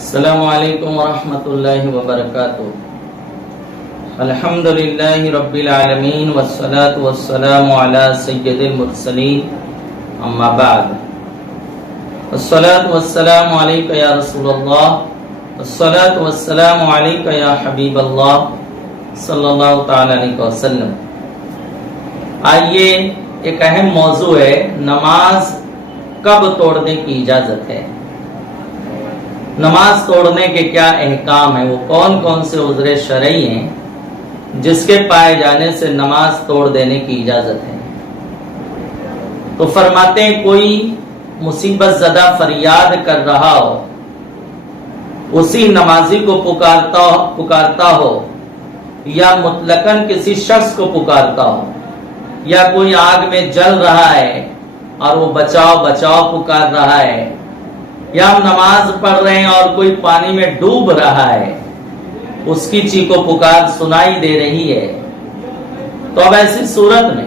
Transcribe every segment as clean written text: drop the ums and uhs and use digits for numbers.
السلام علیکم ورحمۃ اللہ وبرکاتہ۔ الحمدللہ رب العالمین والصلاة والسلام علی سید المرسلین، اما بعد۔ الصلاة والسلام علیکہ یا رسول اللہ، الصلاة والسلام علیکہ یا حبیب اللہ صلی اللہ تعالی علیہ وسلم۔ آئیے، ایک اہم موضوع ہے، نماز کب توڑنے کی اجازت ہے، نماز توڑنے کے کیا احکام ہیں، وہ کون کون سے عذر شرعی ہیں جس کے پائے جانے سے نماز توڑ دینے کی اجازت ہے۔ تو فرماتے ہیں کوئی مصیبت زدہ فریاد کر رہا ہو، اسی نمازی کو پکارتا ہو یا مطلقاً کسی شخص کو پکارتا ہو، یا کوئی آگ میں جل رہا ہے اور وہ بچاؤ بچاؤ پکار رہا ہے، یا ہم نماز پڑھ رہے ہیں اور کوئی پانی میں ڈوب رہا ہے، اس کی چیخو پکار سنائی دے رہی ہے، تو اب ایسی صورت میں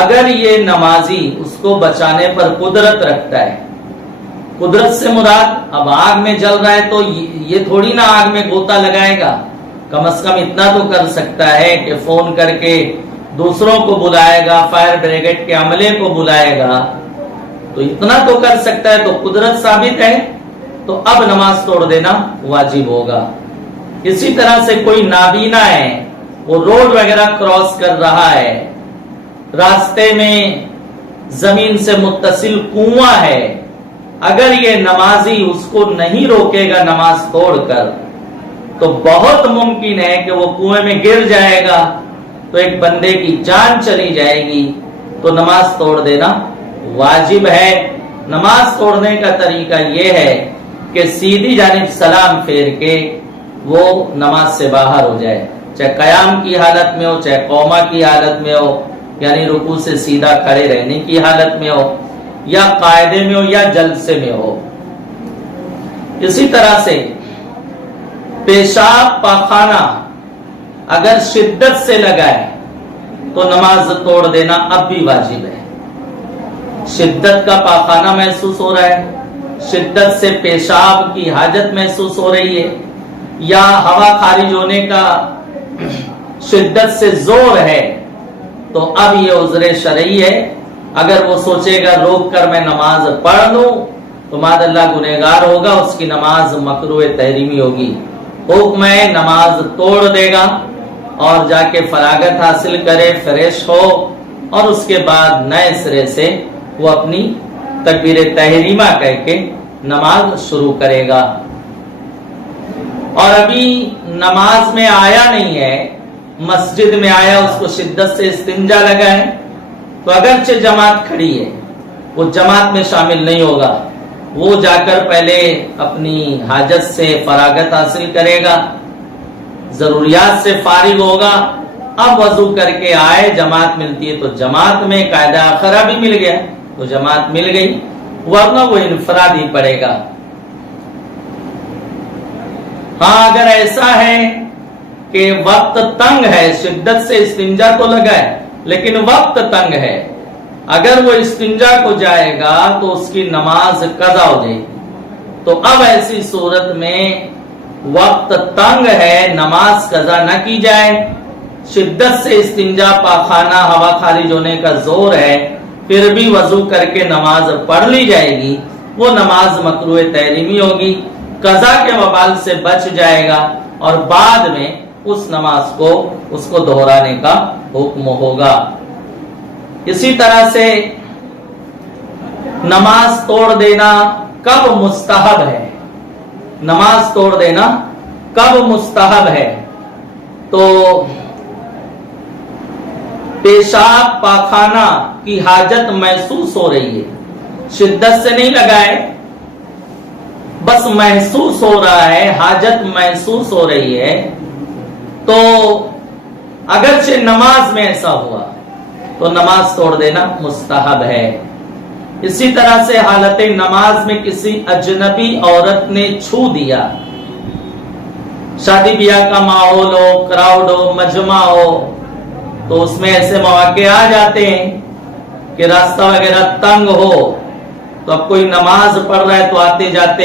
اگر یہ نمازی اس کو بچانے پر قدرت رکھتا ہے، قدرت سے مراد اب آگ میں جل رہا ہے تو یہ تھوڑی نہ آگ میں غوطہ لگائے گا، کم از کم اتنا تو کر سکتا ہے کہ فون کر کے دوسروں کو بلائے گا، فائر بریگیڈ کے عملے کو بلائے گا، تو اتنا تو کر سکتا ہے، تو قدرت ثابت ہے، تو اب نماز توڑ دینا واجب ہوگا۔ اسی طرح سے کوئی نابینا ہے، وہ روڈ وغیرہ کراس کر رہا ہے، راستے میں زمین سے متصل کنواں ہے، اگر یہ نمازی اس کو نہیں روکے گا نماز توڑ کر تو بہت ممکن ہے کہ وہ کنویں میں گر جائے گا، تو ایک بندے کی جان چلی جائے گی، تو نماز توڑ دینا واجب ہے۔ نماز توڑنے کا طریقہ یہ ہے کہ سیدھی جانب سلام پھیر کے وہ نماز سے باہر ہو جائے، چاہے قیام کی حالت میں ہو، چاہے قوما کی حالت میں ہو، یعنی رکوع سے سیدھا کھڑے رہنے کی حالت میں ہو، یا قاعدے میں ہو یا جلسے میں ہو۔ اسی طرح سے پیشاب پاخانہ اگر شدت سے لگائے تو نماز توڑ دینا اب بھی واجب ہے۔ شدت کا پاخانہ محسوس ہو رہا ہے، شدت سے پیشاب کی حاجت محسوس ہو رہی ہے، یا ہوا خارج ہونے کا شدت سے زور ہے، تو اب یہ عذر شرعی ہے۔ اگر وہ سوچے گا روک کر میں نماز پڑھ لوں تو معاذ اللہ گنہگار ہوگا، اس کی نماز مکروہ تحریمی ہوگی، حکم ہے نماز توڑ دے گا اور جا کے فراغت حاصل کرے، فریش ہو، اور اس کے بعد نئے سرے سے وہ اپنی تکبیر تحریمہ کہہ کے نماز شروع کرے گا۔ اور ابھی نماز میں آیا نہیں ہے، مسجد میں آیا، اس کو شدت سے استنجا لگا ہے، تو اگرچہ جماعت کھڑی ہے وہ جماعت میں شامل نہیں ہوگا، وہ جا کر پہلے اپنی حاجت سے فراغت حاصل کرے گا، ضروریات سے فارغ ہوگا، اب وضو کر کے آئے، جماعت ملتی ہے تو جماعت میں قاعدہ آخرہ بھی مل گیا، تو جماعت مل گئی، ورنہ وہ انفراد ہی پڑے گا۔ ہاں اگر ایسا ہے کہ وقت تنگ ہے، شدت سے استنجا تو لگا ہے لیکن وقت تنگ ہے، اگر وہ استنجا کو جائے گا تو اس کی نماز قضا ہو جائے گی، تو اب ایسی صورت میں وقت تنگ ہے، نماز قضا نہ کی جائے، شدت سے استنجا پاخانہ ہوا خارج ہونے کا زور ہے، پھر بھی وضو کر کے نماز پڑھ لی جائے گی، وہ نماز مکروہ تحریمی ہوگی، قضا کے وبال سے بچ جائے گا، اور بعد میں اس نماز کو اس کو دہرانے کا حکم ہوگا۔ اسی طرح سے نماز توڑ دینا کب مستحب ہے، نماز توڑ دینا کب مستحب ہے، تو پیشاب پاخانہ کی حاجت محسوس ہو رہی ہے، شدت سے نہیں لگائے، بس محسوس ہو رہا ہے، حاجت محسوس ہو رہی ہے، تو اگرچہ نماز میں ایسا ہوا تو نماز توڑ دینا مستحب ہے۔ اسی طرح سے حالت نماز میں کسی اجنبی عورت نے چھو دیا، شادی بیاہ کا ماحول ہو، کراؤڈ ہو، مجمع ہو، تو اس میں ایسے مواقع آ جاتے ہیں کہ راستہ وغیرہ تنگ ہو، تو اب کوئی نماز پڑھ رہا ہے تو آتے جاتے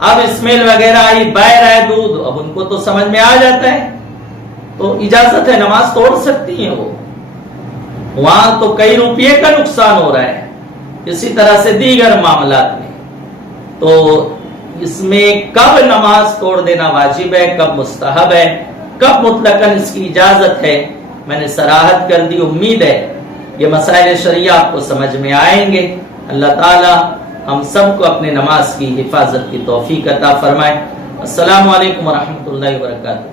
اب اسمیل وغیرہ آئی، بہ رہا ہے دودھ، اب ان کو تو سمجھ میں آ جاتا ہے، تو اجازت ہے، نماز توڑ سکتی ہیں وہ۔ وہاں تو کئی روپیے کا نقصان ہو رہا ہے، اسی طرح سے دیگر معاملات میں۔ تو اس میں کب نماز توڑ دینا واجب ہے، کب مستحب ہے، کب مطلقاً اس کی اجازت ہے، میں نے صراحت کر دی۔ امید ہے یہ مسائل شرعیہ آپ کو سمجھ میں آئیں گے۔ اللہ تعالی ہم سب کو اپنے نماز کی حفاظت کی توفیق عطا فرمائے۔ السلام علیکم ورحمۃ اللہ وبرکاتہ۔